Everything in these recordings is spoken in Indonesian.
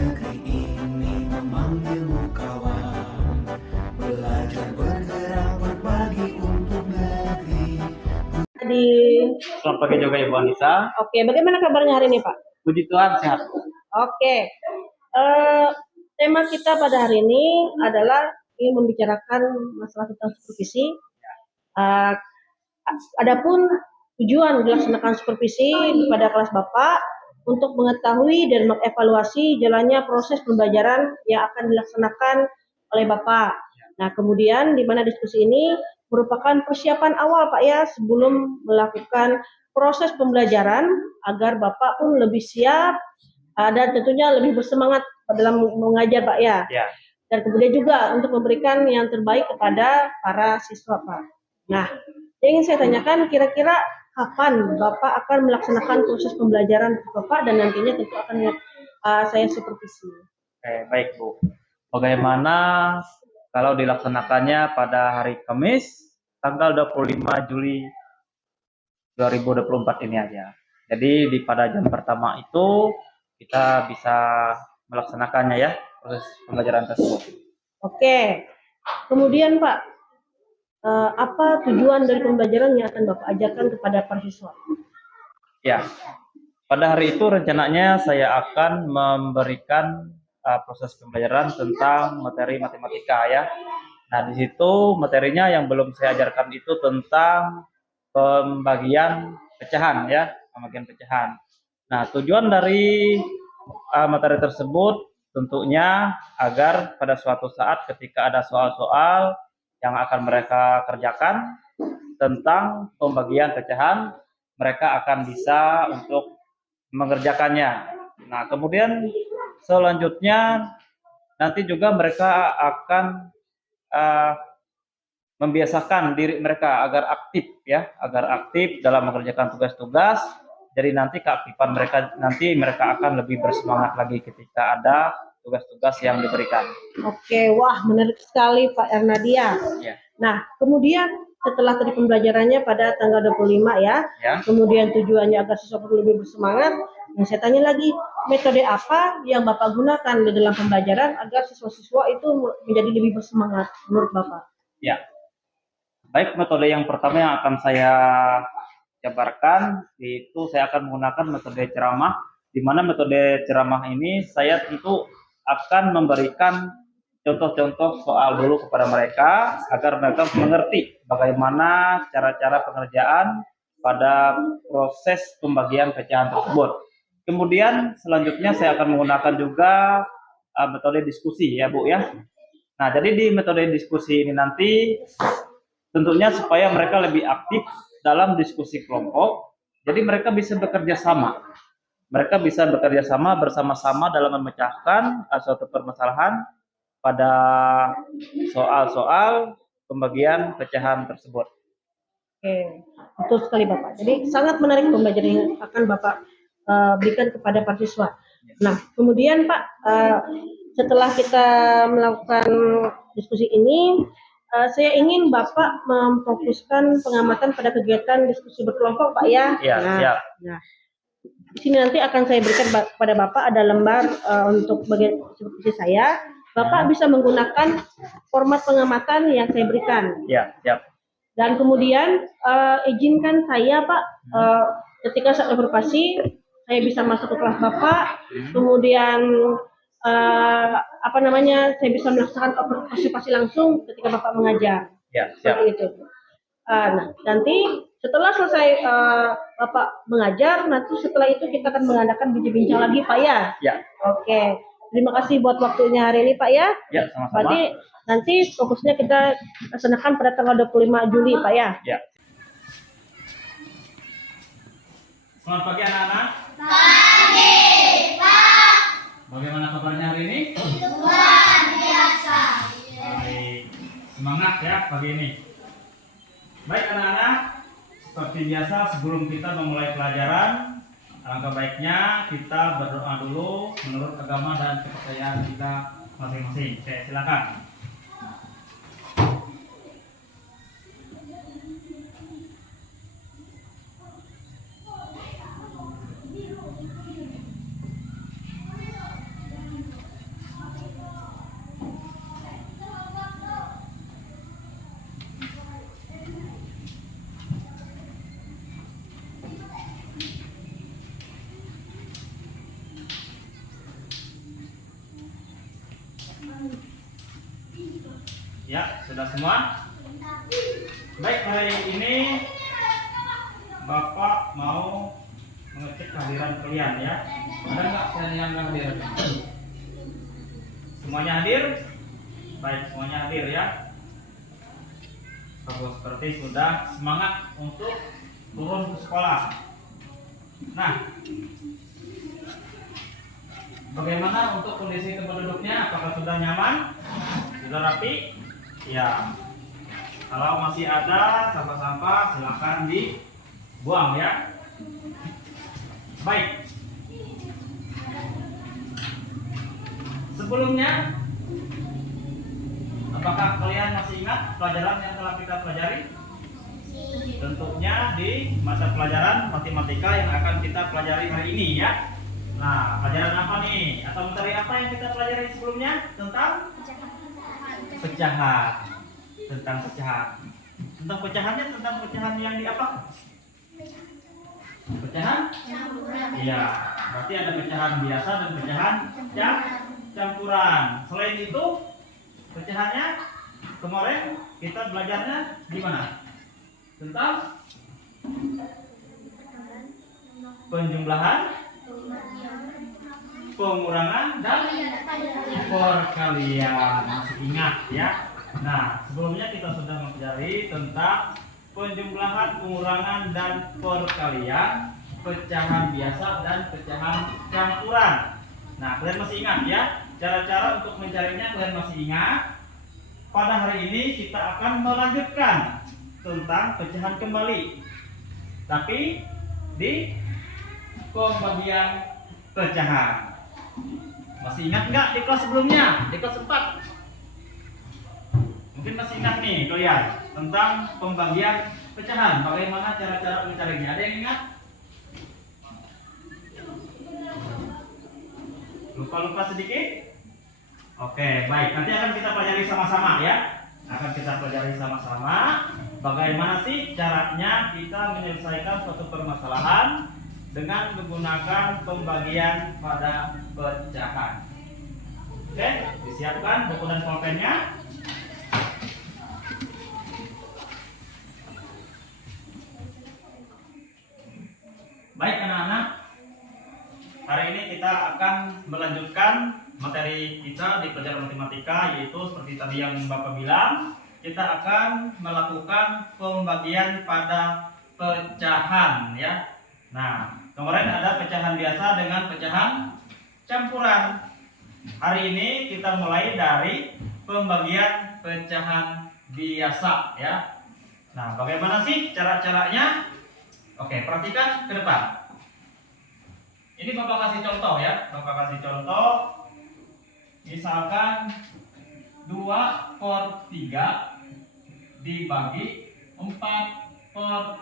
Negeri ini memanggilmu kawan, belajar bergerak berbagi untuk negeri. Di Selamat pagi juga Ibu Anissa. Oke, bagaimana kabarnya hari ini, Pak? Puji Tuhan sehat. Oke. Tema kita pada hari ini adalah ingin membicarakan masalah tentang supervisi. Eh, Adapun tujuan dilaksanakan supervisi pada kelas Bapak untuk mengetahui dan mengevaluasi jalannya proses pembelajaran yang akan dilaksanakan oleh Bapak. Nah, kemudian di mana diskusi ini merupakan persiapan awal Pak ya sebelum melakukan proses pembelajaran agar Bapak pun lebih siap dan tentunya lebih bersemangat dalam mengajar Pak ya. Dan kemudian juga untuk memberikan yang terbaik kepada para siswa Pak. Nah, yang ingin saya tanyakan kira-kira kapan Bapak akan melaksanakan proses pembelajaran Bapak dan nantinya tentu akan saya supervisi. Baik Bu. Bagaimana kalau dilaksanakannya pada hari Kamis tanggal 25 Juli 2024 ini aja. Jadi pada jam pertama itu kita bisa melaksanakannya ya, proses pembelajaran tersebut. Oke. Kemudian Pak, apa tujuan dari pembelajaran yang akan Bapak ajarkan kepada para siswa? Ya, pada hari itu rencananya saya akan memberikan proses pembelajaran tentang materi matematika ya. Nah, di situ materinya yang belum saya ajarkan itu tentang pembagian pecahan ya, pembagian pecahan. Nah, tujuan dari materi tersebut tentunya agar pada suatu saat ketika ada soal-soal yang akan mereka kerjakan tentang pembagian pecahan, mereka akan bisa untuk mengerjakannya. Nah, kemudian selanjutnya nanti juga mereka akan membiasakan diri mereka agar aktif ya, agar aktif dalam mengerjakan tugas-tugas. Jadi nanti keaktifan mereka akan lebih bersemangat lagi ketika ada tugas-tugas yang diberikan. Oke, wah menarik sekali Pak Ernadia. Ya. Nah, kemudian setelah tadi pembelajarannya pada tanggal 25 ya, kemudian tujuannya agar siswa lebih bersemangat. Nah, saya tanya lagi, metode apa yang Bapak gunakan di dalam pembelajaran agar siswa-siswa itu menjadi lebih bersemangat menurut Bapak? Ya, baik, metode yang pertama yang akan saya jabarkan yaitu saya akan menggunakan metode ceramah, di mana metode ceramah ini saya tentu akan memberikan contoh-contoh soal dulu kepada mereka agar mereka mengerti bagaimana cara-cara pengerjaan pada proses pembagian pecahan tersebut. Kemudian selanjutnya saya akan menggunakan juga metode diskusi ya Bu ya. Nah, jadi di metode diskusi ini nanti tentunya supaya mereka lebih aktif dalam diskusi kelompok, jadi mereka bisa bekerja sama. Mereka bisa bekerja sama bersama-sama dalam memecahkan suatu permasalahan pada soal-soal pembagian pecahan tersebut. Oke, betul sekali Bapak. Jadi sangat menarik pembelajaran yang akan Bapak berikan kepada para siswa. Nah, kemudian Pak, setelah kita melakukan diskusi ini, saya ingin Bapak memfokuskan pengamatan pada kegiatan diskusi berkelompok, Pak ya. Ya, siap. Nah, di sini nanti akan saya berikan pada Bapak ada lembar untuk bagian diskusi saya. Bapak bisa menggunakan format pengamatan yang saya berikan. Ya, siap. Dan kemudian izinkan saya Pak, ketika saat evaluasi saya bisa masuk ke kelas Bapak, kemudian saya bisa melaksanakan observasi langsung ketika Bapak mengajar. Ya, siap. Seperti itu. Nah, nanti setelah selesai Bapak mengajar, nanti setelah itu kita akan mengadakan bincang-bincang lagi Pak ya. Ya. Oke. Terima kasih buat waktunya hari ini Pak ya. Ya, sama-sama. Berarti nanti fokusnya kita laksanakan pada tanggal 25 Juli Pak ya. Ya. Selamat pagi anak-anak. Pagi, Pak. Bagaimana kabarnya hari ini? Luar biasa. Baik. Semangat ya pagi ini. Baik anak-anak, seperti biasa sebelum kita memulai pelajaran, alangkah baiknya kita berdoa dulu menurut agama dan kepercayaan kita masing-masing. Silakan. Ya, sudah semua? Baik, hari ini Bapak mau mengecek kehadiran kalian ya. Ada nggak kalian yang nggak hadir? Semuanya hadir? Baik, semuanya hadir ya. Bagus, seperti sudah semangat untuk turun ke sekolah. Nah, bagaimana untuk kondisi tempat duduknya? Apakah sudah nyaman? Sudah rapi? Ya. Kalau masih ada sampah-sampah, silakan dibuang ya. Baik. Sebelumnya, apakah kalian masih ingat pelajaran yang telah kita pelajari? Tentunya di mata pelajaran matematika yang akan kita pelajari hari ini ya. Nah, pelajaran apa nih? Atau materi apa yang kita pelajari sebelumnya? Tentang pecahan. Tentang pecahan. Tentang pecahannya, tentang pecahan yang di apa? Pecahan? Iya, berarti ada pecahan biasa dan pecahan campuran. Selain itu, pecahannya kemarin kita belajarnya di mana? Tentang penjumlahan, pengurangan, dan perkalian. Masih ingat ya? Nah, sebelumnya kita sudah mempelajari tentang penjumlahan, pengurangan, dan perkalian, pecahan biasa dan pecahan campuran. Nah, kalian masih ingat ya? Cara-cara untuk mencarinya kalian masih ingat? Pada hari ini kita akan melanjutkan tentang pecahan kembali. Tapi di pembagian pecahan. Masih ingat nggak di kelas sebelumnya? Di kelas 4. Mungkin masih ingat nih kalian tentang pembagian pecahan. Bagaimana cara-cara mencarinya? Ada yang ingat? Lupa-lupa sedikit? Oke, baik. Nanti akan kita pelajari sama-sama ya. Akan kita pelajari sama-sama bagaimana sih caranya kita menyelesaikan suatu permasalahan dengan menggunakan pembagian pada pecahan. Oke, disiapkan buku dan pulpennya. Baik anak-anak, hari ini kita akan melanjutkan materi kita di pelajaran matematika, yaitu seperti tadi yang Bapak bilang, kita akan melakukan pembagian pada pecahan ya. Nah, kemarin ada pecahan biasa dengan pecahan campuran. Hari ini kita mulai dari pembagian pecahan biasa ya. Nah, bagaimana sih cara-caranya? Oke, perhatikan ke depan. Ini Bapak kasih contoh ya. Bapak kasih contoh. Misalkan 2/3 dibagi 4/5.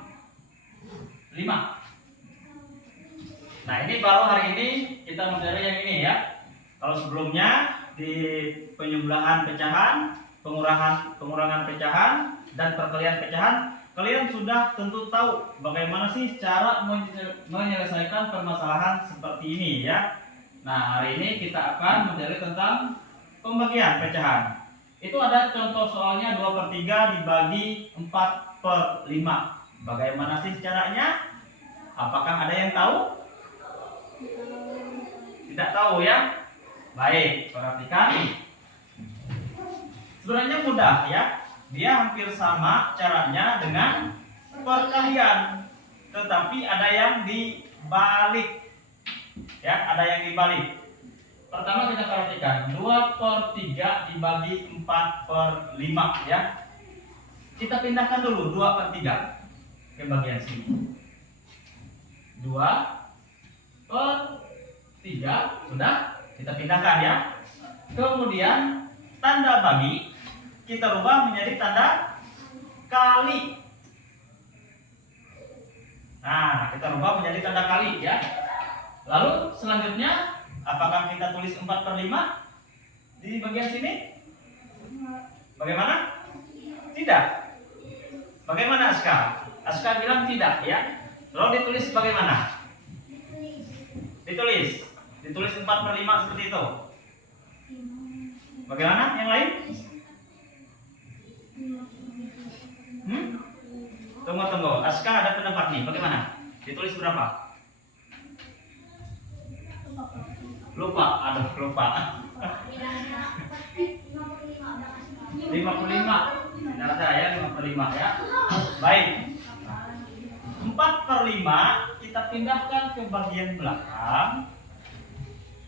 Nah, ini baru hari ini kita mempelajari yang ini ya. Kalau sebelumnya di penjumlahan pecahan, pengurangan pecahan, dan perkalian pecahan, kalian sudah tentu tahu bagaimana sih cara menyelesaikan permasalahan seperti ini ya. Nah, hari ini kita akan mempelajari tentang pembagian pecahan. Itu ada contoh soalnya 2/3 dibagi 4/5. Bagaimana sih caranya? Apakah ada yang tahu? Tidak tahu ya? Baik, perhatikan. Sebenarnya mudah ya. Dia hampir sama caranya dengan perkalian, tetapi ada yang dibalik. Ya, ada yang dibalik. Pertama kita perhatikan 2/3 dibagi 4/5 ya. Kita pindahkan dulu 2/3 ke bagian sini. 2/3 sudah kita pindahkan ya. Kemudian tanda bagi kita rubah menjadi tanda kali. Nah, kita rubah menjadi tanda kali ya. Lalu selanjutnya, apakah kita tulis 4/5 di bagian sini? Bagaimana? Tidak. Bagaimana Aska? Aska bilang tidak ya. Lalu ditulis bagaimana? Ditulis 4/5 seperti itu. Bagaimana yang lain? Tunggu. Aska ada pendapat nih. Bagaimana? Ditulis berapa? Lupa. Aduh, lupa. 55. Tidak ada ya, 55 ya. Baik. 4/5 kita pindahkan ke bagian belakang.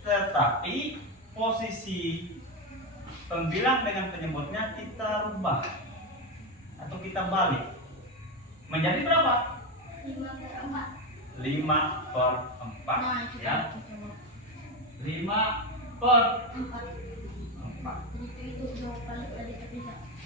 Tetapi posisi pembilang dengan penyebutnya kita rubah atau kita balik menjadi berapa? 5/4 ya. 5/4.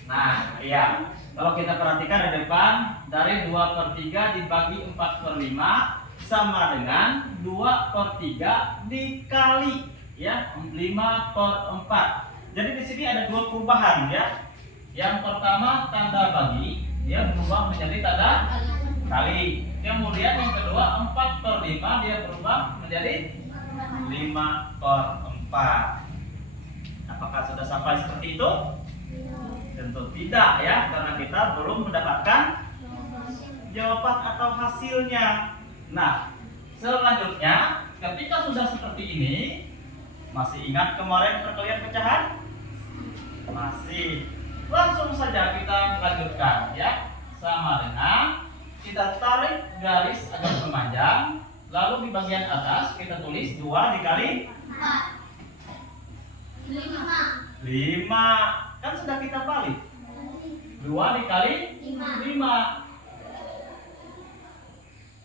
Nah, iya. Kalau kita perhatikan di depan, dari 2/3 dibagi 4/5 sama dengan 2/3 dikali ya 5/4. Jadi di sini ada dua perubahan ya. Yang pertama tanda bagi dia berubah menjadi tanda kali. Kemudian yang kedua 4/5 dia berubah menjadi 5/4. Apakah sudah sampai seperti itu? Tentu tidak ya, karena kita belum mendapatkan jawaban atau hasilnya. Nah, selanjutnya ketika sudah seperti ini, masih ingat kemarin perkalian pecahan? Masih. Langsung saja kita lanjutkan ya. Sama dengan kita tarik garis agak memanjang, lalu di bagian atas kita tulis 2 dikali 5. Kan sudah kita balik. 2 dikali 5.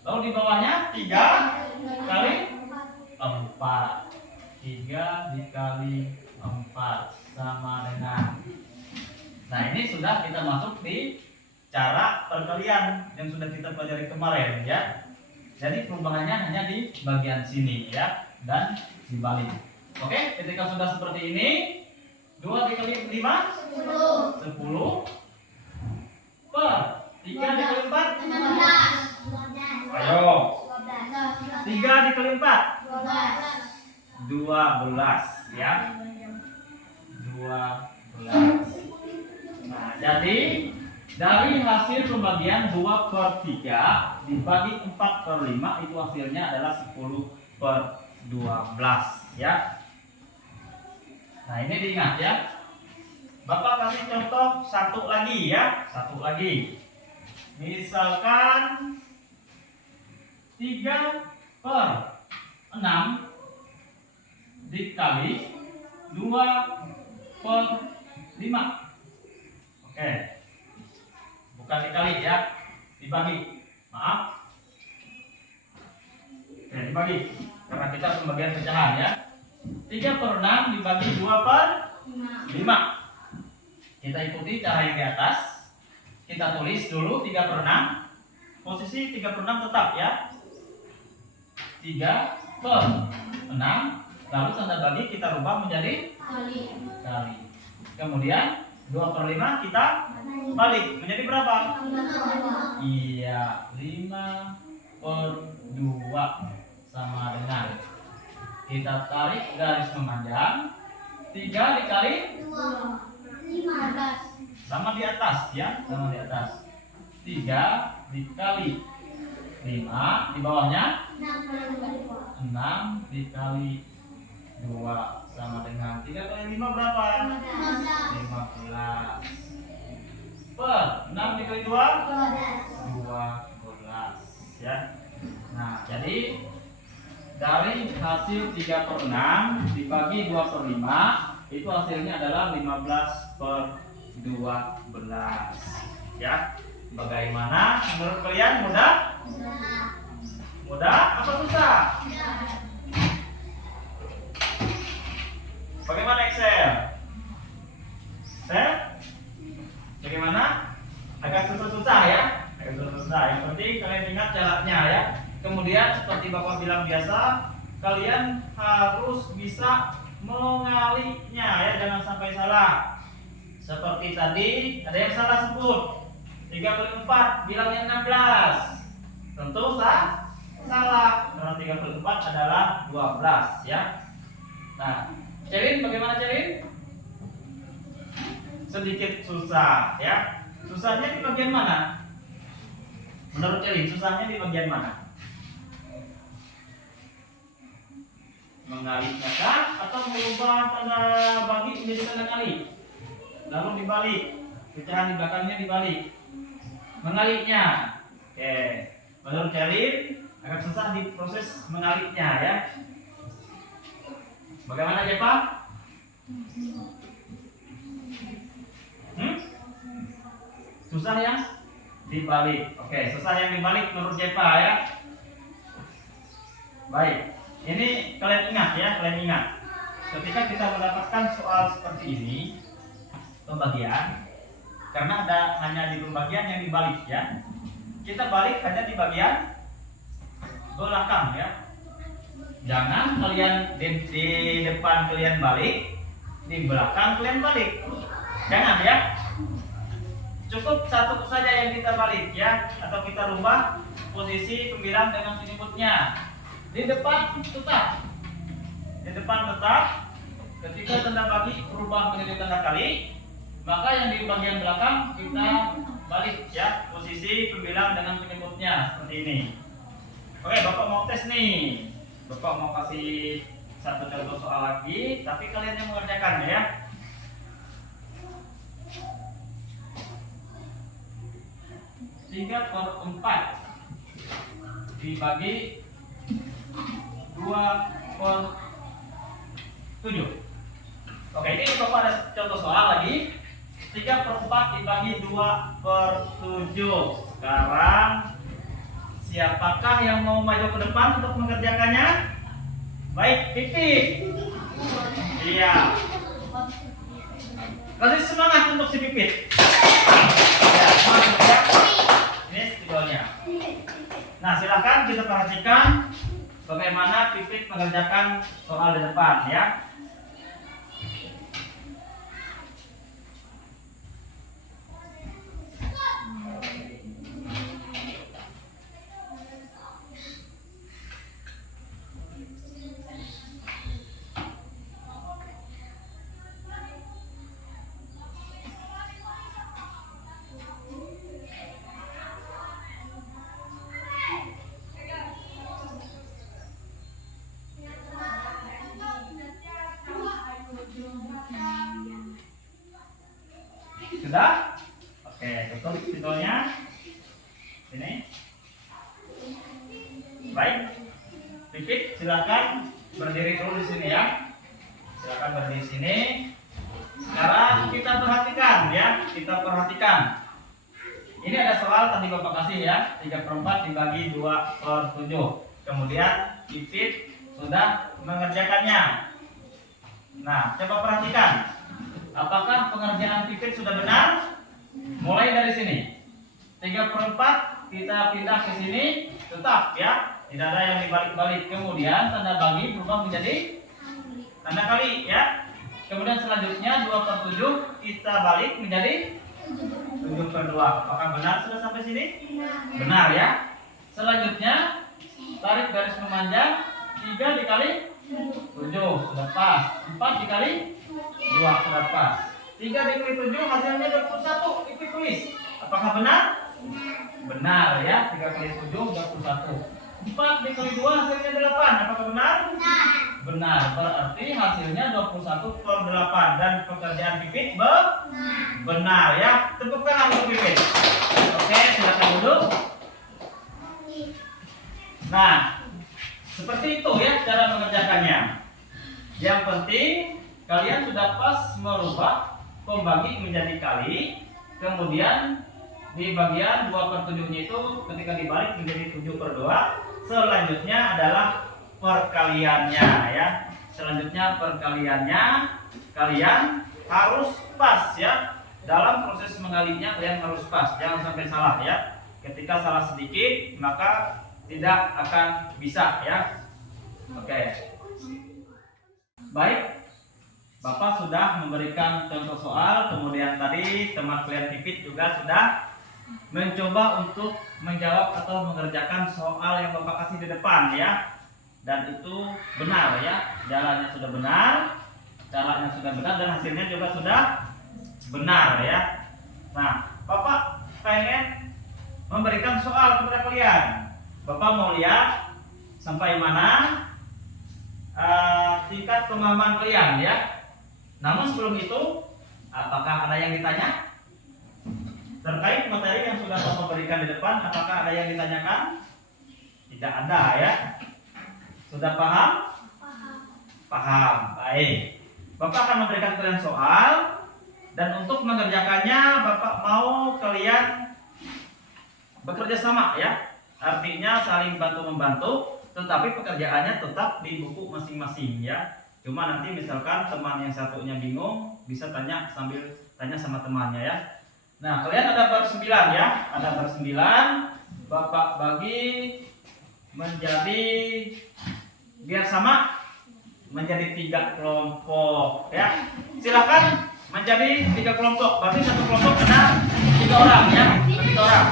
Lalu di bawahnya 3 kali 4. 3 dikali 4 sama dengan. Nah, ini sudah kita masuk di cara perkalian yang sudah kita pelajari kemarin ya. Jadi perubahannya hanya di bagian sini ya dan dibalik. Oke, ketika sudah seperti ini, 2 dikali 5 10 per 3 dikali 4 ayo 3 dikali 4 12 ya 12. Nah, jadi dari hasil pembagian 2/3 dibagi 4/5 itu hasilnya adalah 10/12 ya. Nah, ini diingat ya. Bapak kasih contoh satu lagi ya. Satu lagi. Misalkan 3/6 dikali 2/5. Oke. Bukan dikali ya. Dibagi. Maaf. Oke, dibagi. Karena kita pembagian pecahan ya. 3/6 dibagi 2/5. Kita ikuti cara yang di atas. Kita tulis dulu 3/6. Posisi 3/6 tetap ya. 3/6. Lalu tanda bagi kita rubah menjadi kali. Kemudian 2/5 kita balik menjadi berapa? Iya, 5/2 sama dengan. Kita tarik garis memanjang 3 dikali 15 sama di atas ya, sama di atas 3 dikali 5 di bawahnya 6 dikali 2 sama dengan 3 kali 5 berapa? 15 per 6 dikali 2 12 ya. Nah, jadi dari hasil 3/6 dibagi 2/5 itu hasilnya adalah 15/12 ya. Bagaimana menurut kalian? Mudah? Mudah apa susah? Bagaimana Excel? Excel? Bagaimana? Agak susah-susah ya? Agak susah-susah. Yang penting kalian ingat caranya ya. Kemudian seperti Bapak bilang biasa, kalian harus bisa mengaliknya ya, jangan sampai salah. Seperti tadi ada yang salah sebut 3/4 bilangnya 16. Tentu salah karena 3/4 adalah 12 ya. Nah, Celin bagaimana Celin? sedikit susah ya. Susahnya di bagian mana? Menurut Celin, susahnya di bagian mana? Mengaliknya kah? Atau mengubah tanda bagi menjadi tanda kali? Lalu dibalik, pecahan di belakangnya dibalik. Mengaliknya. Oke. Menurut Celin agak susah di proses mengaliknya ya. Bagaimana Jepa? Susah yang dibalik. Oke, susah yang dibalik menurut Jepa ya. Baik. Ini kalian ingat ya, kalian ingat. Ketika kita mendapatkan soal seperti ini, pembagian, karena ada hanya di pembagian yang dibalik ya. Kita balik hanya di bagian belakang ya. Jangan kalian di depan kalian balik, di belakang kalian balik. Jangan ya. Cukup satu saja yang kita balik ya, atau kita rubah posisi pembilang dengan penyebutnya. Di depan tetap. Di depan tetap. Ketika tanda bagi berubah menjadi tanda kali, maka yang di bagian belakang kita balik ya, posisi pembilang dengan penyebutnya seperti ini. Oke, Bapak mau tes nih. Bapak mau kasih satu contoh soal lagi, tapi kalian yang mengerjakan ya. Tiga per 4 dibagi 2 per 7. Oke, ini Bapak ada contoh soal lagi. 3 per 4 dibagi 2 per 7. Sekarang siapakah yang mau maju ke depan untuk mengerjakannya? Baik, Pipit. Iya. Kasih semangat untuk si Pipit. Ya, semangat ya. Ini spidolnya. Nah, silakan kita perhatikan bagaimana Pipit mengerjakan soal di depan ya. Sudah? Oke, tutup spidolnya. Ini. Baik. Pipit, silakan berdiri dulu di sini ya. Silakan berdiri di sini. Sekarang kita perhatikan ya, kita perhatikan. Ini ada soal tadi Bapak kasih ya, 3 per 4 dibagi 2 per 7. Kemudian Pipit sudah mengerjakannya. Nah, coba perhatikan. Apakah pengerjaan Pipit sudah benar? Mulai dari sini. 3 per 4 kita pindah ke sini, tetap ya. Tidak ada yang dibalik-balik. Kemudian tanda bagi berubah menjadi tanda kali ya. Kemudian selanjutnya 2 per 7 kita balik menjadi 7 per 2. Apakah benar sudah sampai sini? Benar ya. Selanjutnya tarik garis memanjang. 3 dikali 7 sudah pas. 4 dikali 2 sudah pas. 3 dikali 7 hasilnya 21. Itu tulis. Apakah benar? Benar ya. 3 kali 7 21. 4 dikali 2 hasilnya 8. Apakah benar? Benar. Berarti hasilnya 21 per 8. Dan pekerjaan Pipit benar ya. Tepuk tangan untuk Pipit. Oke, silakan duduk. Nah, seperti itu ya cara mengerjakannya. Yang penting kalian sudah pas merubah pembagi menjadi kali. Kemudian di bagian 2 per 7-nya itu ketika dibalik menjadi 7 per 2. Selanjutnya adalah perkaliannya ya. Selanjutnya perkaliannya kalian harus pas ya. Dalam proses mengaliknya kalian harus pas. Jangan sampai salah ya. Ketika salah sedikit maka tidak akan bisa ya. Oke. Baik. Bapak sudah memberikan contoh soal, kemudian tadi teman kalian Pipit juga sudah mencoba untuk menjawab atau mengerjakan soal yang Bapak kasih di depan ya. Dan itu benar ya, jalannya sudah benar, caranya sudah benar dan hasilnya juga sudah benar ya. Nah, Bapak pengen memberikan soal kepada kalian. Bapak mau lihat sampai mana tingkat pemahaman kalian ya. Namun sebelum itu, apakah ada yang ditanya? Terkait materi yang sudah Bapak berikan di depan, apakah ada yang ditanyakan? Tidak ada ya. Sudah paham? Paham. Baik. Bapak akan memberikan kalian soal, dan untuk mengerjakannya Bapak mau kalian bekerja sama ya. Artinya saling bantu-membantu, tetapi pekerjaannya tetap di buku masing-masing ya. Cuma nanti misalkan teman yang satunya bingung, bisa tanya sambil tanya sama temannya ya. Nah, kalian ada bar 9 ya. Ada bar 9. Bapak bagi menjadi, biar sama, menjadi 3 kelompok ya. Silakan menjadi 3 kelompok. Berarti satu kelompok ada 3 orang ya. 3 orang.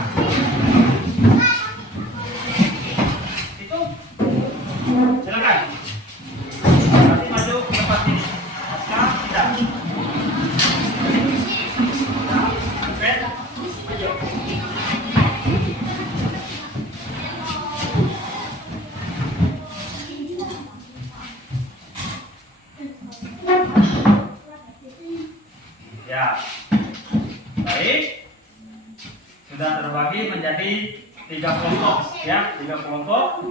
Itu silakan. Berarti maju ke tempat ini. Sekarang tidak. Oke. Maju. Ya, baik. Sudah terbagi menjadi 3 kelompok ya, 3 kelompok.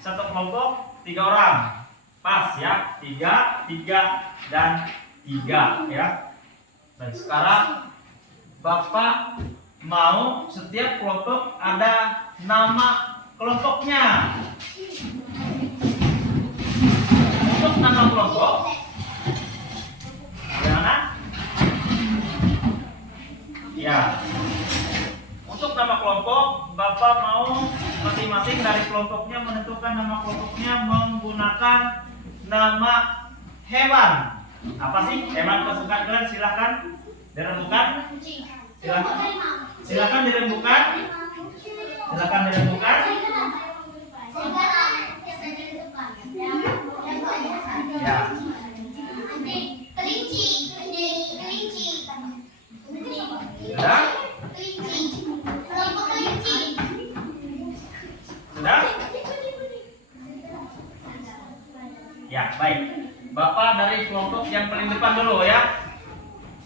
Satu kelompok 3 orang, pas ya, 3, 3 dan 3 ya. Dan sekarang Bapak mau setiap kelompok ada nama kelompoknya. Untuk nama kelompok, gimana? Ya. Untuk nama kelompok, Bapak mau masing-masing dari kelompoknya menentukan nama kelompoknya menggunakan nama hewan. Apa sih hewan kesukaan kalian? Silahkan dirembukan. Silakan dirembukan. Silakan dirembukan. Ya. Sudah? Sudah? Ya, baik. Bapak dari kelompok yang paling depan dulu ya.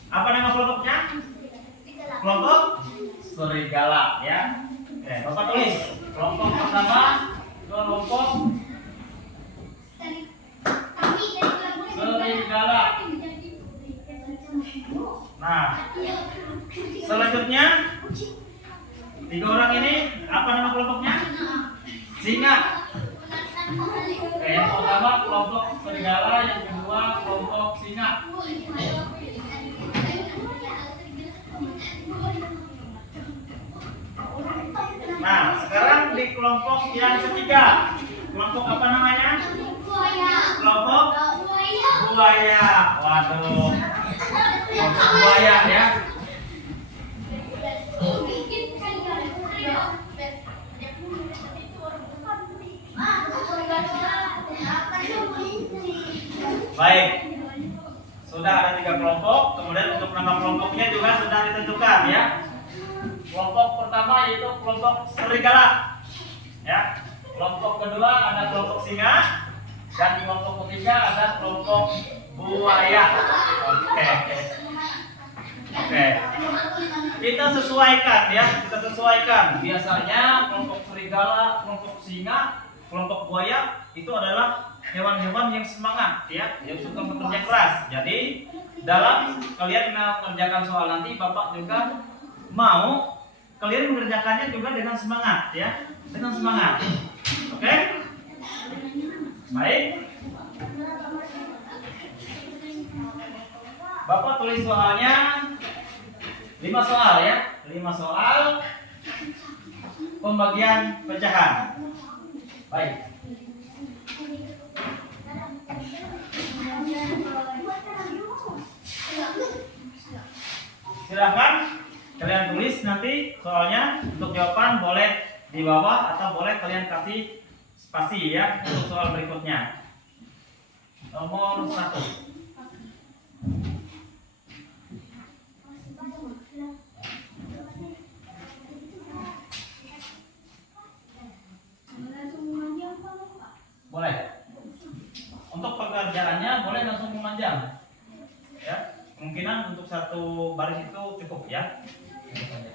Apa nama kelompoknya? Kelompok serigala ya. Oke, Bapak tulis. Kelompok pertama, kelompok serigala. Nah, selanjutnya 3 orang ini apa nama kelompoknya? Singa. Oke, yang pertama kelompok serigala, yang kedua kelompok singa. Nah, sekarang di kelompok yang ketiga, kelompok apa namanya? Kelompok buaya. Waduh, kelompok buaya ya. Baik, sudah ada 3 kelompok. Kemudian untuk nama kelompoknya juga sudah ditentukan ya. Kelompok pertama yaitu kelompok serigala ya. Kelompok kedua ada kelompok singa, dan kelompok ketiga ada kelompok buaya. Oke. Kita sesuaikan ya, kita sesuaikan. Biasanya kelompok serigala, kelompok singa, kelompok buaya itu adalah hewan-hewan yang semangat ya, yang suka bekerja keras. Jadi dalam kalian mengerjakan soal nanti, Bapak juga mau kalian mengerjakannya juga dengan semangat ya, dengan semangat. Oke? Baik. Bapak tulis soalnya 5 soal ya, 5 soal pembagian pecahan. Baik. Silakan kalian tulis nanti soalnya. Untuk jawaban boleh di bawah atau boleh kalian kasih spasi ya untuk soal berikutnya. Nomor 1. Kemungkinan untuk satu baris itu cukup ya. Cukup saja.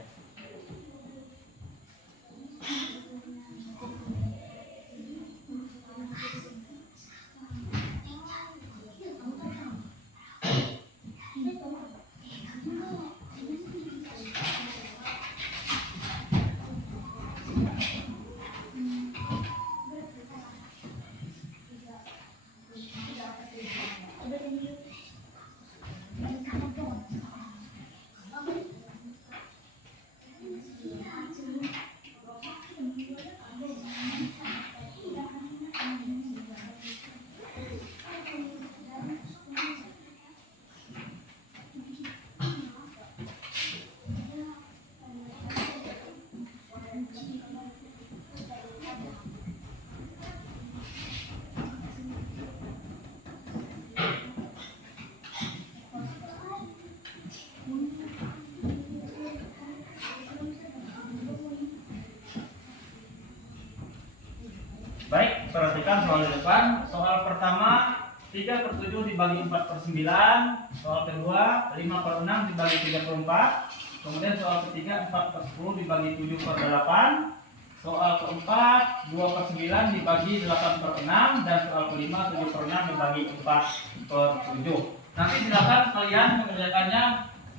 Baik, perhatikan soal di depan. Soal pertama 3/7 dibagi 4/9. Soal kedua 5/6 dibagi 3/4. Kemudian soal ketiga 4/10 dibagi 7/8. Soal keempat 2/9 dibagi 8/6. Dan soal kelima 7/6 dibagi 4/7. Nanti silakan kalian mengerjakannya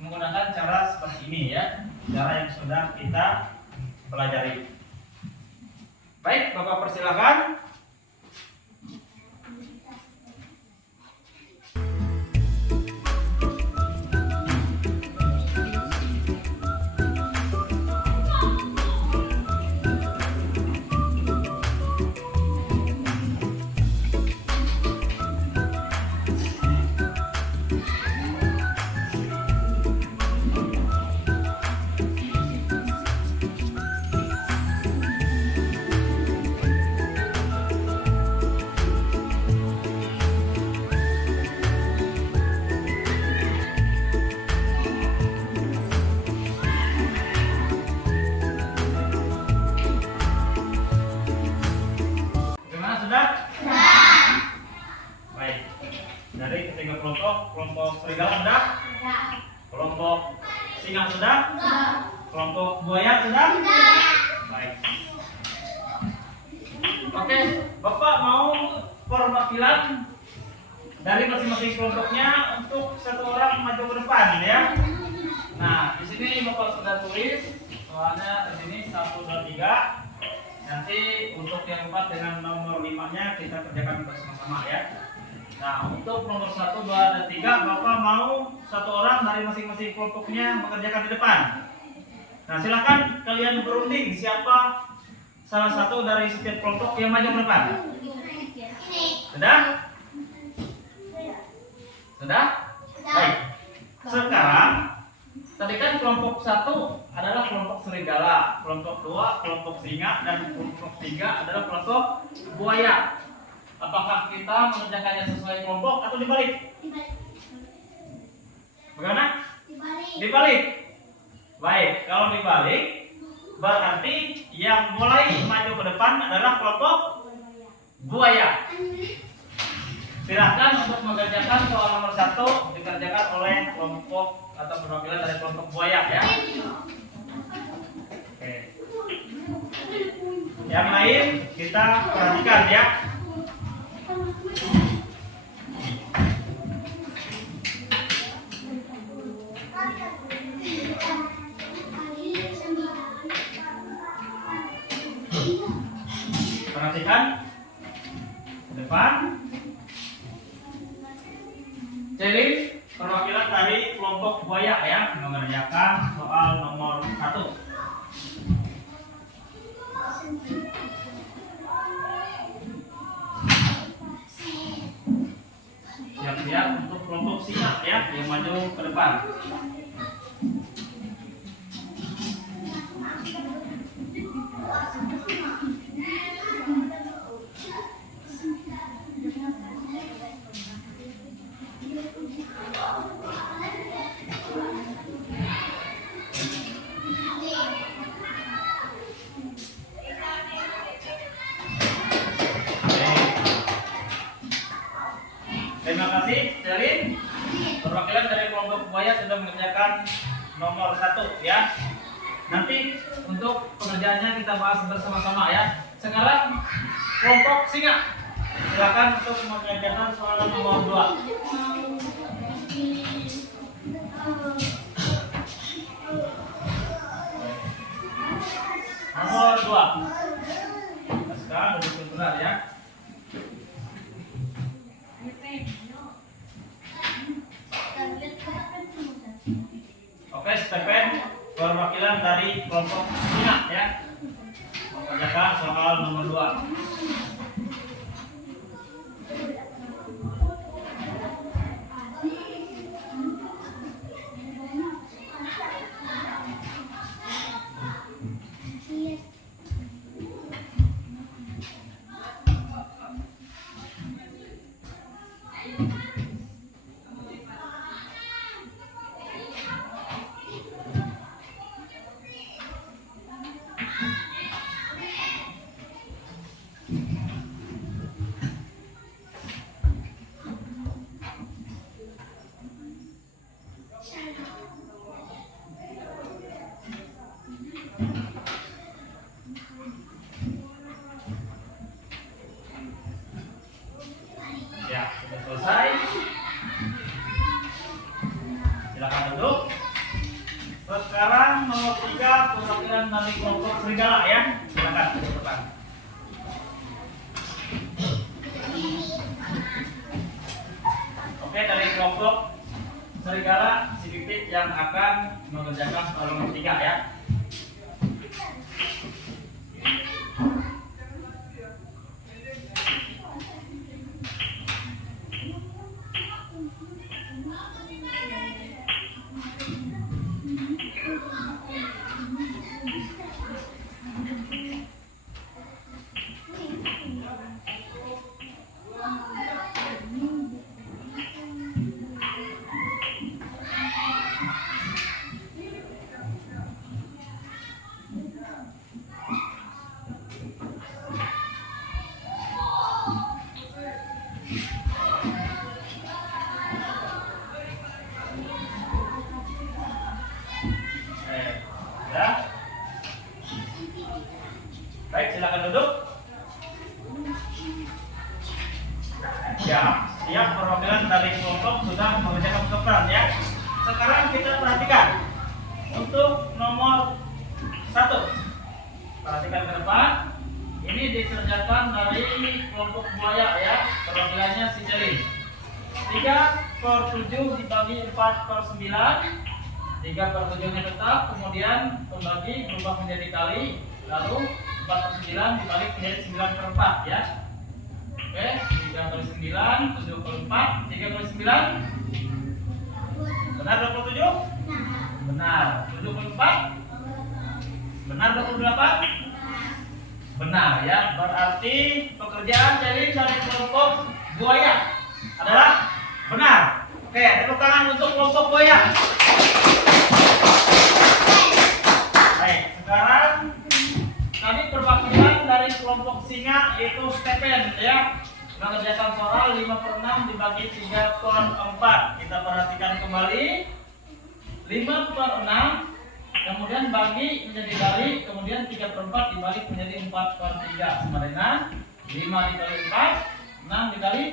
menggunakan cara seperti ini ya. Cara yang sudah kita pelajari. Baik, Bapak persilakan. Bagaimana sudah? Baik. Dari ketiga kelompok serigala sudah? Kelompok singa sudah? Kelompok buaya sudah? Baik. Oke, Bapak mau perwakilan dari masing-masing kelompoknya untuk satu orang maju ke depan ya. Nah, di sini Bapak sudah tulis soalnya di sini 1, 2, 3. Nanti untuk yang 4 dengan nomor 5-nya kita kerjakan bersama-sama ya. Nah, untuk nomor 1, 2, dan 3 Bapak mau satu orang dari masing-masing kelompoknya mengerjakan di depan. Nah, silakan kalian berunding siapa salah satu dari setiap kelompok yang maju ke depan. Sudah? Sudah? Baik. Sekarang tadi kan kelompok 1 adalah kelompok serigala, kelompok 2 kelompok singa, dan kelompok 3 adalah kelompok buaya. Apakah kita mengerjakannya sesuai kelompok atau dibalik? Bagaimana? Dibalik. Baik, kalau dibalik berarti yang mulai maju ke depan adalah kelompok buaya. Silakan untuk mengerjakan soal nomor 1 dikerjakan oleh kelompok atau perwakilan dari kelompok buaya ya. Oke. Yang lain kita perhatikan ya. Perhatikan depan. Jadi perwakilan dari kelompok buaya ya mengerjakan soal nomor 1. Siap-siap untuk kelompok singa ya yang maju ke depan. Terima kasih, Selin. Perwakilan dari kelompok buaya sudah mengerjakan nomor 1 ya. Nanti untuk pengerjaannya kita bahas bersama-sama ya. Sekarang kelompok singa, silakan untuk mengerjakan soal nomor 2. Nomor 2. Sekarang duduk benar ya. Oke, Stephen, perwakilan dari kelompok singa ya. Mengerjakan soal nomor 2. Ya, sudah selesai. Silakan duduk. Sekarang nomor 3 perwakilan dari kelompok serigala ya. Silakan duduk depan. Oke, dari kelompok serigala si Pipit yang akan mengerjakan soal nomor 3 ya. Ya. Baik, silakan duduk. Ya, siap perwakilan dari kelompok sudah mengerjakan peran ya. Sekarang kita perhatikan untuk nomor 1. Perhatikan ke depan. Ini dikerjakan dari kelompok buaya ya. Perwakilannya si Celin. 3/7 dibagi 4/9. 3/7-nya tetap, kemudian pembagi berubah menjadi kali, lalu 4/9 dibalik menjadi 9/4 ya. Oke, 3/9, 7/4, 3/9. Benar 27? Benar. 7/4? Benar 28? Benar ya. Berarti pekerjaan dari kelompok buaya adalah benar. Oke, tepuk tangan untuk kelompok buaya. Baik, sekarang kami perwakilan dari kelompok singa yaitu Stephen ya, mengerjakan soal 5/6 dibagi 3/4. Kita perhatikan kembali 5/6, kemudian bagi menjadi kali, kemudian 3/4 dibalik menjadi 4/3 sama dengan 5 dikali 4, 6 dikali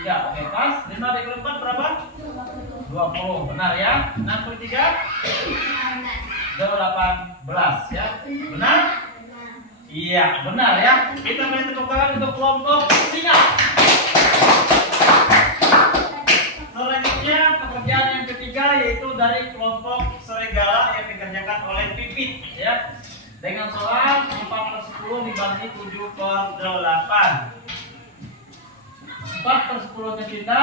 3. Oke, pas. 5 dikali 4 berapa? 20. Benar ya. 6/3 18 ya. Benar? Iya, benar ya. Kita beri tepuk tangan untuk kelompok singa. Selanjutnya pekerjaan yang ketiga yaitu dari kelompok serigala yang dikerjakan oleh Pipit ya. Dengan soal 4/10 dibagi 7/8. 4/10-nya kita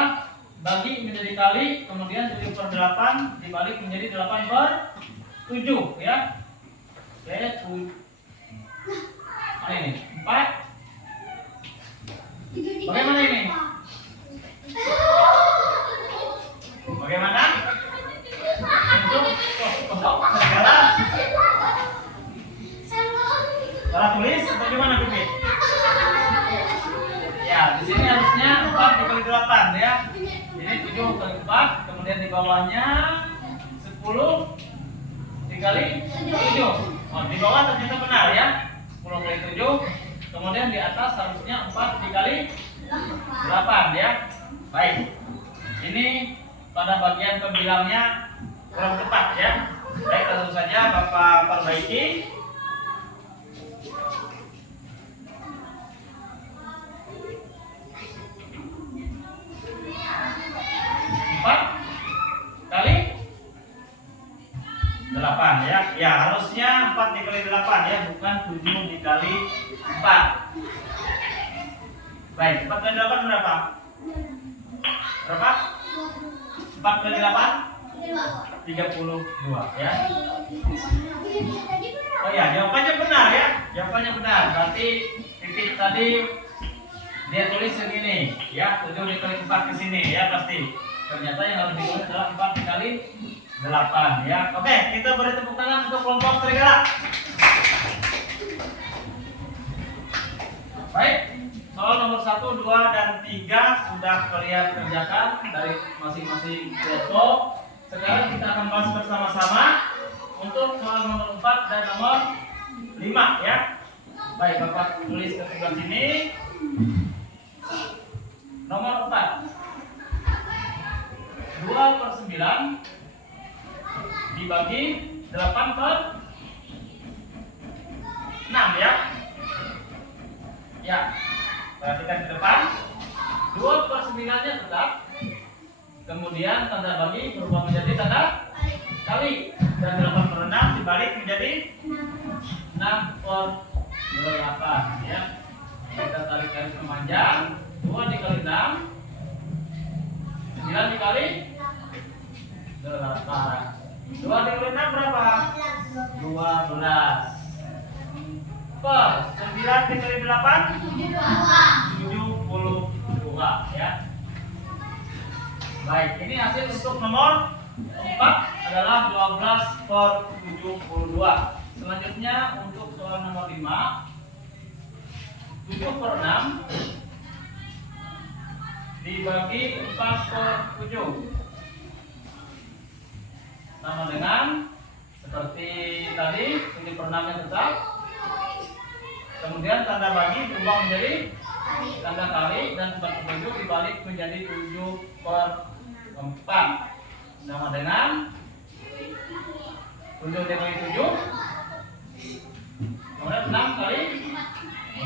bagi menjadi kali, kemudian 7/8 dibalik menjadi 8/7 ya. Oke, mana ini? 4. Bagaimana ini? Bagaimana? Untuk segala salah tulis bagaimana Pipit? Ya, di sini harusnya 4 dikali 8 ya. Ini 7 kali 4, kemudian kemudian di bawahnya 10 dikali 7. Oh, di bawah ternyata benar ya, 10 kali 7. Kemudian di atas harusnya 4 dikali 8 ya. Baik, ini pada bagian pembilangnya kurang tepat ya. Baik, langsung saja Bapak perbaiki. 4 kali 8 ya. Ya, harusnya 4 dikali 8 ya, bukan 7 dikali 4. Baik, 4 kali 8 berapa? Berapa? 4 kali 8? 32 ya. Oh ya, jawabannya benar ya. Jawabannya benar. Berarti titik tadi dia tulis segini ya, 7 dikali 4 ke sini ya pasti. Ternyata yang harus ditulis adalah 4 dikali 8 ya. Oke, kita beri tepuk tangan untuk kelompok serigala. Baik, soal nomor 1, 2, dan 3 sudah kalian kerjakan dari masing-masing kelompok. Sekarang kita akan bahas bersama-sama untuk soal nomor 4 dan nomor 5 ya. Baik, Bapak tulis ke sebelah sini. Nomor 4, 2/9 dibagi 8/6 ya. Ya, perhatikan ke depan. 2/9-nya tetap. Kemudian tanda bagi berubah menjadi tanda kali. Dan 8/6 dibalik menjadi 6/8 ya. Kita tarik garis memanjang. 2 dikali 6, 9 dikali 8. 2 dikali 6 berapa? 12. Per 9 dikali 8? 72 ya. Baik, ini hasil untuk nomor 4 adalah 12/72. Selanjutnya untuk soal nomor 5, 7/6 dibagi 4/7 sama dengan seperti tadi, 7/6-nya tetap. Kemudian tanda bagi berubah menjadi tanda kali dan 4/7 dibalik menjadi 7/4 sama dengan 7 dibagi 7, kemudian 6 kali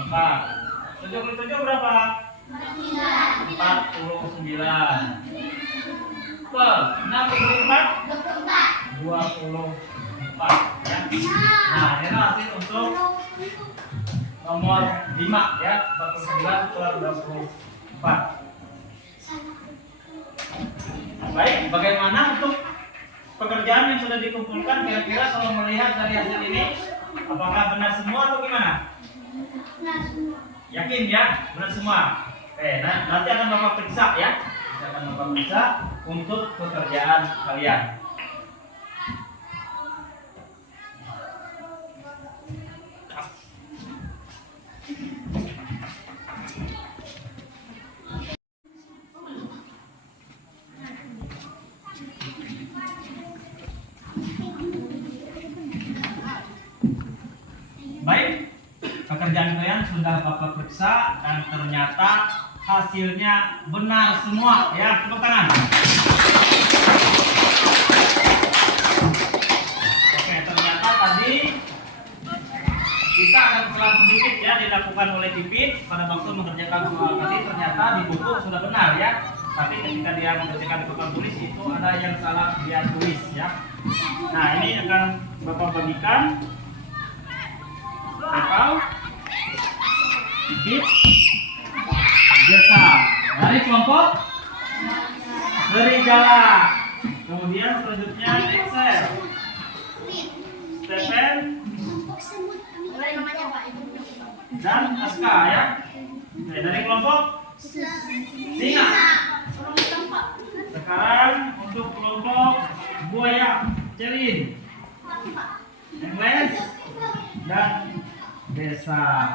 4. 7 kali 7 berapa? 49. Per 6 kali 4? 24 ya. Nah, ini hasil untuk nomor 5 ya, 49/24. Baik, bagaimana untuk pekerjaan yang sudah dikumpulkan? Kira-kira kalau melihat dari hasil ini, apakah benar semua atau gimana? Yakin ya, benar semua. Oke, nanti akan Bapak periksa ya. Nanti akan Bapak periksa untuk pekerjaan kalian. Baik, pekerjaan kalian sudah Bapak periksa dan ternyata hasilnya benar semua ya. Tepuk tangan. Oke, ternyata tadi kita akan selang sedikit ya dilakukan oleh Pipit pada waktu mengerjakan soal tadi. Ternyata di buku sudah benar ya, tapi ketika dia mengerjakan di papan tulis itu ada yang salah dia tulis ya. Nah, ini akan Bapak bagikan. Pepal, Pipit, Jesa dari kelompok serigala. Kemudian selanjutnya Excel, Stephen, dan Aska ya. Oke, dari kelompok singa. Sekarang untuk kelompok buaya, Celin, Engles, dan Desa.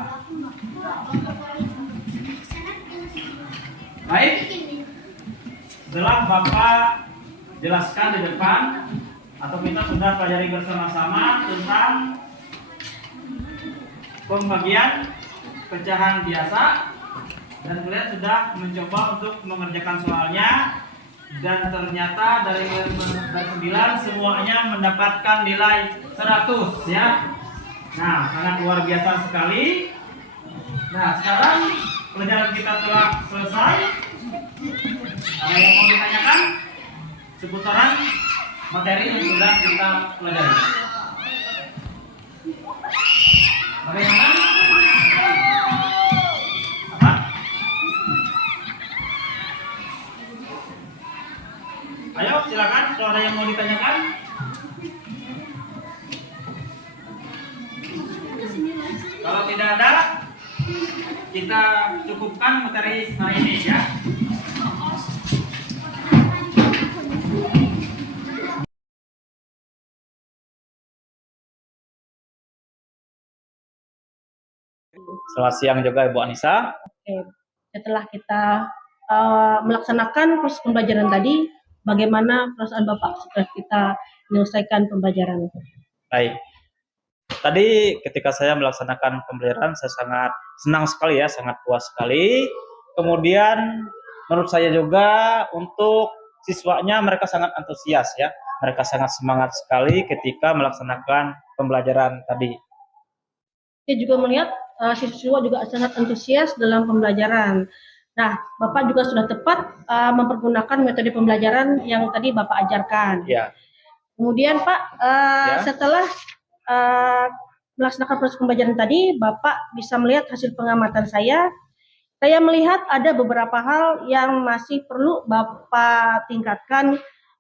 Baik, setelah Bapak jelaskan di depan atau kita sudah pelajari bersama-sama tentang pembagian pecahan biasa, dan kalian sudah mencoba untuk mengerjakan soalnya, dan ternyata dari 9 semuanya mendapatkan nilai 100 ya. Nah, sangat luar biasa sekali. Nah, sekarang pelajaran kita telah selesai. Ada yang mau ditanyakan seputaran materi yang sudah kita pelajari? Bagaimana? Apa? Ayo silakan kalau ada yang mau ditanyakan. Kalau tidak ada, kita cukupkan materi hari ini ya. Selamat siang juga Ibu Anissa. Oke, setelah kita melaksanakan proses pembelajaran tadi, bagaimana perasaan Bapak setelah kita menyelesaikan pembelajaran? Baik. Tadi ketika saya melaksanakan pembelajaran, saya sangat senang sekali ya, sangat puas sekali. Kemudian menurut saya juga untuk siswanya mereka sangat antusias ya. Mereka sangat semangat sekali ketika melaksanakan pembelajaran tadi. Saya juga melihat siswa juga sangat antusias dalam pembelajaran. Nah, Bapak juga sudah tepat mempergunakan metode pembelajaran yang tadi Bapak ajarkan. Ya. Kemudian Pak, Ya. setelah melaksanakan proses pembelajaran tadi, Bapak bisa melihat hasil pengamatan saya. Saya melihat ada beberapa hal yang masih perlu Bapak tingkatkan.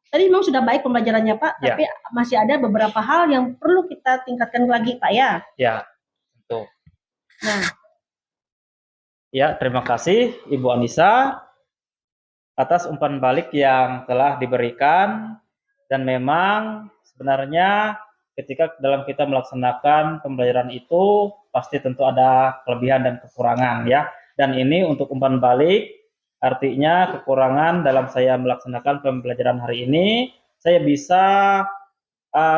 Tadi memang sudah baik pembelajarannya Pak, Ya. tapi masih ada beberapa hal yang perlu kita tingkatkan lagi Pak ya. Ya, tentu. Nah, ya, terima kasih Ibu Anissa atas umpan balik yang telah diberikan, dan memang sebenarnya ketika dalam kita melaksanakan pembelajaran itu pasti tentu ada kelebihan dan kekurangan ya. Dan ini untuk umpan balik, artinya kekurangan dalam saya melaksanakan pembelajaran hari ini, saya bisa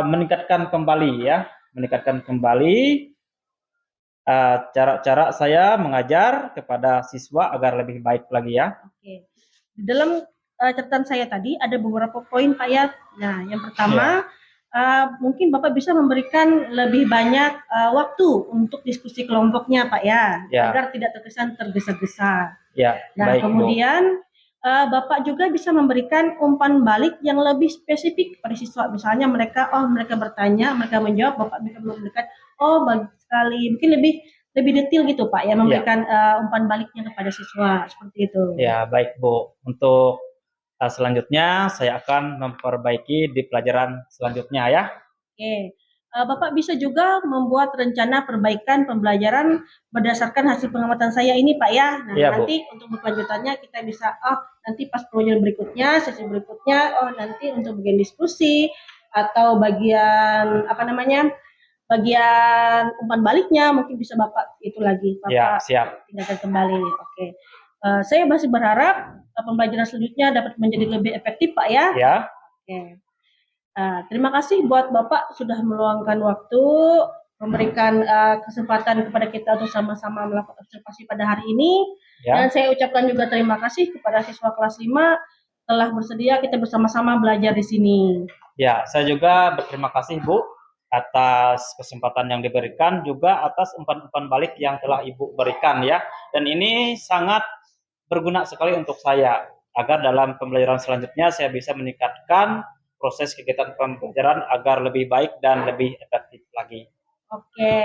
meningkatkan kembali ya, meningkatkan kembali cara-cara saya mengajar kepada siswa agar lebih baik lagi ya. oke. Di dalam catatan saya tadi ada beberapa poin Pak ya. Nah, yang pertama mungkin Bapak bisa memberikan lebih banyak waktu untuk diskusi kelompoknya Pak ya, Ya. agar tidak terkesan tergesa-gesa. Ya, Nah, baik Bu. kemudian Bapak juga bisa memberikan umpan balik yang lebih spesifik pada siswa. Misalnya mereka bertanya, mereka menjawab, Bapak bisa memberikan bagus sekali. Mungkin lebih detail gitu Pak ya, memberikan umpan baliknya kepada siswa seperti itu. Ya, baik Bu. Untuk selanjutnya saya akan memperbaiki di pelajaran selanjutnya ya. Oke. Bapak bisa juga membuat rencana perbaikan pembelajaran berdasarkan hasil pengamatan saya ini Pak ya. Nah, Iya, Bu. nanti untuk berkelanjutannya kita bisa nanti pas pelajaran berikutnya, sesi berikutnya, nanti untuk bagian diskusi atau bagian bagian umpan baliknya mungkin bisa Bapak itu lagi Ya, Bapak siap. tinggalkan kembali. Oke. Saya masih berharap pembelajaran selanjutnya dapat menjadi lebih efektif Pak ya. Ya. Oke. Terima kasih buat Bapak sudah meluangkan waktu, memberikan kesempatan kepada kita untuk sama-sama melakukan observasi pada hari ini. Ya. Dan saya ucapkan juga terima kasih kepada siswa kelas 5 telah bersedia kita bersama-sama belajar di sini. Ya, saya juga berterima kasih Bu atas kesempatan yang diberikan, juga atas umpan-umpan balik yang telah Ibu berikan ya. Dan ini sangat berguna sekali untuk saya, agar dalam pembelajaran selanjutnya saya bisa meningkatkan proses kegiatan pembelajaran agar lebih baik dan lebih efektif lagi. Oke.